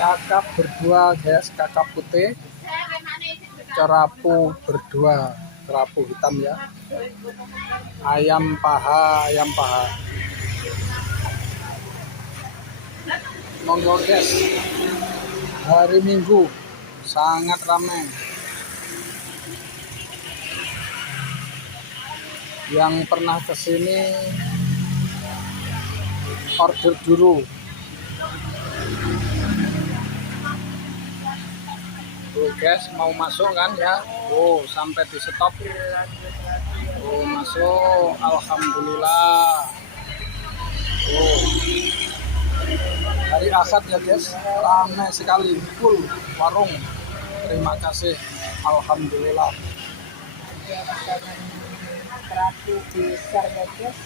Kakap berdua guys, kakap putih, kerapu berdua, kerapu hitam ya, ayam paha, monggo guys. Hari Minggu sangat ramai, yang pernah kesini order dulu. Tuh guys, mau masuk kan ya. Oh, sampai di stop. Oh, masuk. Alhamdulillah. Oh, hari Ahad ya guys, ramai sekali, full warung. Terima kasih. Alhamdulillah. Kerapu besar ya guys.